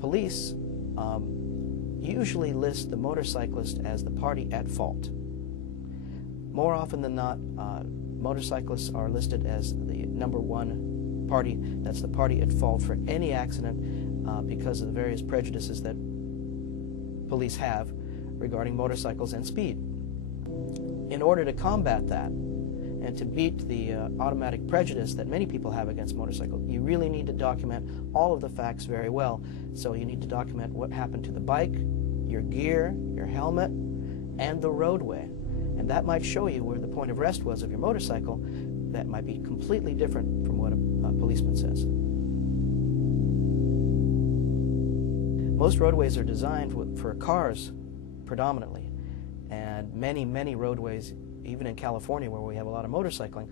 Police usually list the motorcyclist as the party at fault. More often than not, motorcyclists are listed as the number one party. That's the party at fault for any accident because of the various prejudices that police have regarding motorcycles and speed. In order to combat that and to beat the automatic prejudice that many people have against motorcycles, you really need to document all of the facts very well. So you need to document what happened to the bike, your gear, your helmet, and the roadway. And that might show you where the point of rest was of your motorcycle. That might be completely different from what a policeman says. Most roadways are designed for cars predominantly, and many roadways, even in California where we have a lot of motorcycling,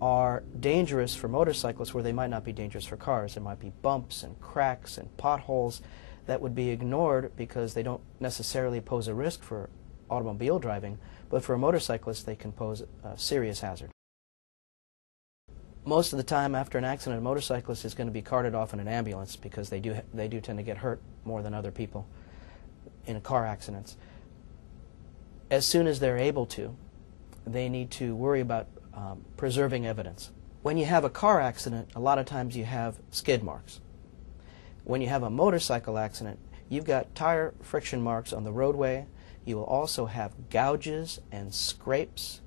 are dangerous for motorcyclists where they might not be dangerous for cars. There might be bumps and cracks and potholes that would be ignored because they don't necessarily pose a risk for automobile driving, but for a motorcyclist they can pose a serious hazard. Most of the time after an accident, a motorcyclist is going to be carted off in an ambulance because they do tend to get hurt more than other people in car accidents. As soon as they're able to, they need to worry about preserving evidence. When you have a car accident, a lot of times you have skid marks. When you have a motorcycle accident, you've got tire friction marks on the roadway. You will also have gouges and scrapes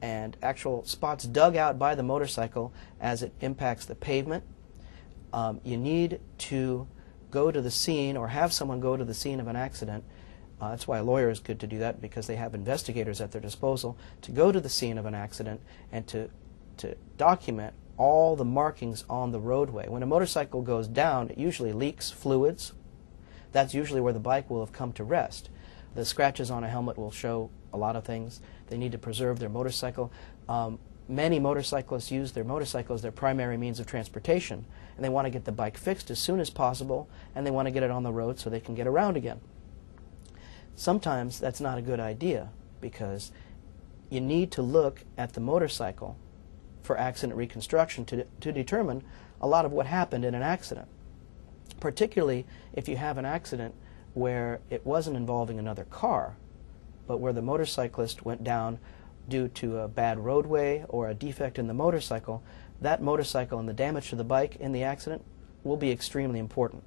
and actual spots dug out by the motorcycle as it impacts the pavement. You need to go to the scene or have someone go to the scene of an accident. That's why a lawyer is good to do that, because they have investigators at their disposal to go to the scene of an accident and to document all the markings on the roadway. When a motorcycle goes down, it usually leaks fluids. That's usually where the bike will have come to rest. The scratches on a helmet will show a lot of things. They need to preserve their motorcycle. Many motorcyclists use their motorcycle as their primary means of transportation, and they want to get the bike fixed as soon as possible, and they want to get it on the road so they can get around again. Sometimes that's not a good idea, because you need to look at the motorcycle for accident reconstruction to determine a lot of what happened in an accident, particularly if you have an accident where it wasn't involving another car, but where the motorcyclist went down due to a bad roadway or a defect in the motorcycle. That motorcycle and the damage to the bike in the accident will be extremely important.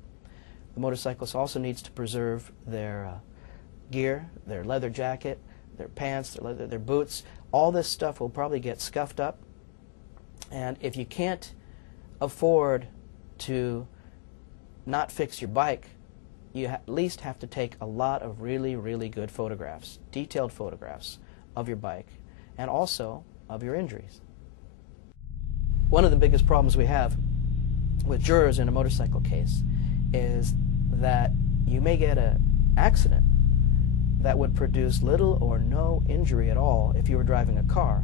The motorcyclist also needs to preserve their gear, their leather jacket, their pants, their boots. All this stuff will probably get scuffed up, and if you can't afford to not fix your bike, you at least have to take a lot of really good photographs, detailed photographs of your bike and also of your injuries. One of the biggest problems we have with jurors in a motorcycle case is that you may get an accident that would produce little or no injury at all if you were driving a car,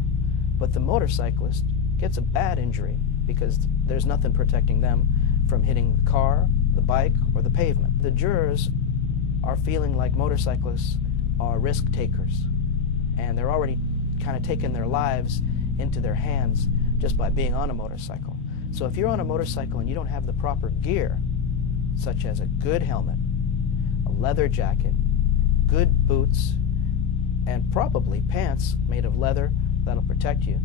but the motorcyclist gets a bad injury because there's nothing protecting them from hitting the car, the bike, or the pavement. The jurors are feeling like motorcyclists are risk takers, and they're already kind of taking their lives into their hands just by being on a motorcycle. So if you're on a motorcycle and you don't have the proper gear, such as a good helmet, a leather jacket, good boots, and probably pants made of leather that'll protect you,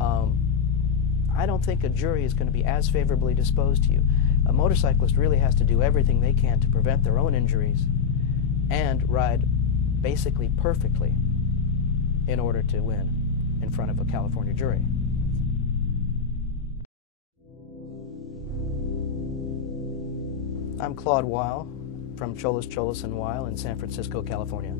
I don't think a jury is going to be as favorably disposed to you. A motorcyclist really has to do everything they can to prevent their own injuries and ride basically perfectly in order to win in front of a California jury. I'm Claude Wyle from Choulos, Wyle in San Francisco, California.